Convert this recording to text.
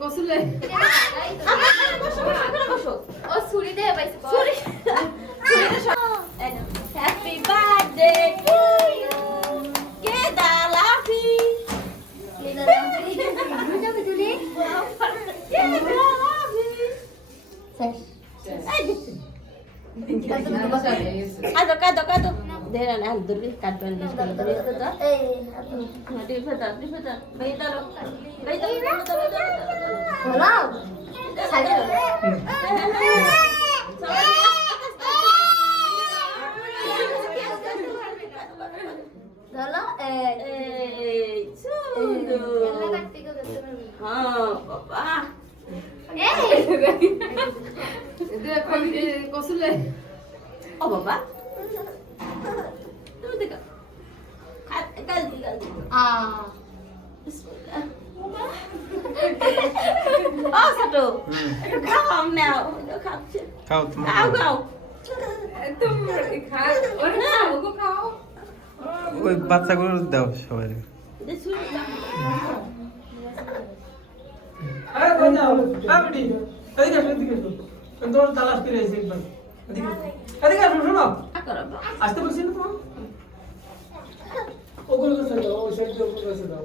কসুলে ও ছুরি দিয়ে পাইছে ছুরি হ্যাপি বার্থডে টু ইউ কে দালাফি কে দালাফি বুঝা বুঝলি কে দালাফি শেষ Kado, kado, kado. Dera na duri kadban dis ko duri to ta. Di fata. Bai ta lo. Bai ta. Hello. Sai lo. Dala Sulu. Ha, papa. কসুলে Oh, Baba? Tuh, teka. Ganti. Bismillah. Oh, satu. Come now. খাও তুমি Kau. তুমি খা ওরে না ওগো খাও ওই বাচ্চাগুলো দাও সবাই This one. আরে কই যাও আপনি এদিকে তোর তালাশ করে এসে একবার এদিকে শোনো Aku apa? আসতে বলছি না তোমার ওগুলো কাছে দাও ওই সাইড দিয়ে ওগুলো কাছে দাও